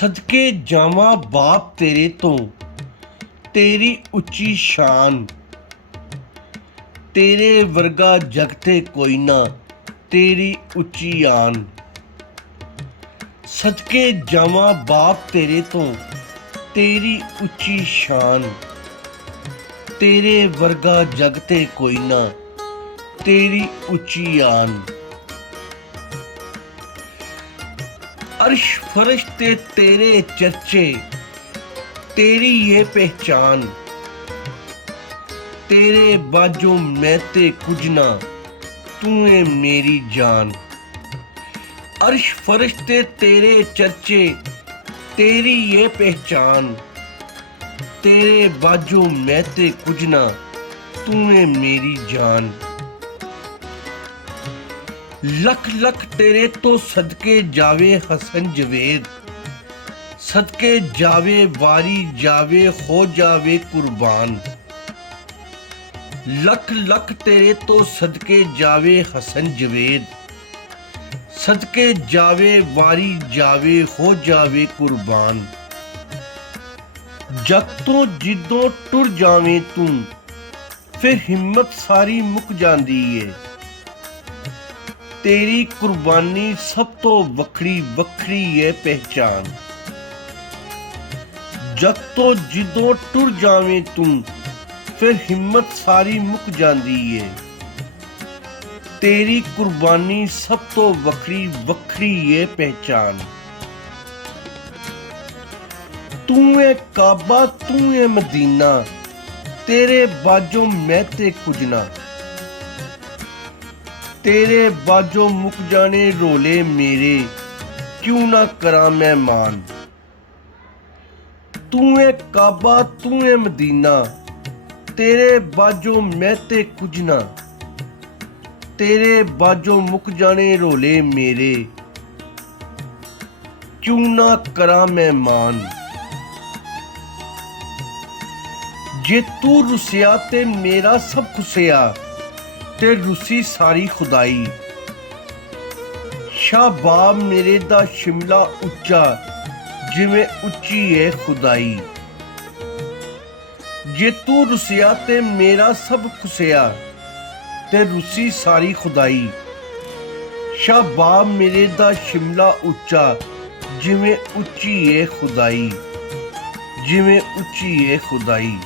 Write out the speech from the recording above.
सदके जावां बाप तेरे तो तेरी उच्ची शान। तेरे वर्गा जग ते कोई ना तेरी उच्ची आन। सदके जावां बाप तेरे तो तेरी उच्ची शान। तेरे वर्गा जग ते कोई ना तेरी उच्ची आन। अर्श फर्श ते तेरे चर्चे तेरी ये पहचान। तेरे बाजों मैं ते कुछ ना तू है मेरी जान। अर्श फर्श ते तेरे चर्चे तेरी ये पहचान। तेरे बाजों मैं ते कुछ ना तू है मेरी जान। लख लख तेरे तो सदके जावे हसन जवेद। सदके जावे वारी जावे हो जावे कुर्बान। लख लख तेरे तो सदके जावे हसन जवेद। सदके जावे वारी जावे हो जावे कुर्बान। जग तो जिदों टुर जावे तू फिर हिम्मत सारी मुक जांदी है। तेरी कुर्बानी सब तो वखरी वखरी है पहचान। जग तो जिदों टुर जावे तू फिर हिम्मत सारी मुक जांदी है। तेरी कुर्बानी सब तो वखरी वखरी है पहचान। तू है काबा तू है मदीना तेरे बाजों मैं ते कुछ ना। तेरे बाजों मुक जाने रोले मेरे क्यों ना करा मैं मान। तू है काबा तू है मदीना तेरे बाजों मैं ते कुछ ना। तेरे बाजों मुक जाने रोले मेरे क्यों ना करा मैं मान। जे तू रुसिया ते मेरा सब खुसिया ते रुसी सारी खुदाई। शाहबाब मेरे दा शिमला उच्चा जिवें उच्ची है खुदाई। जे तू रुसिया ते मेरा सब खुसिया ते रुसी सारी खुदाई। शाहबाब मेरे दा शिमला उच्चा जिवें उच्ची है खुदाई। जिवें उच्ची है खुदाई।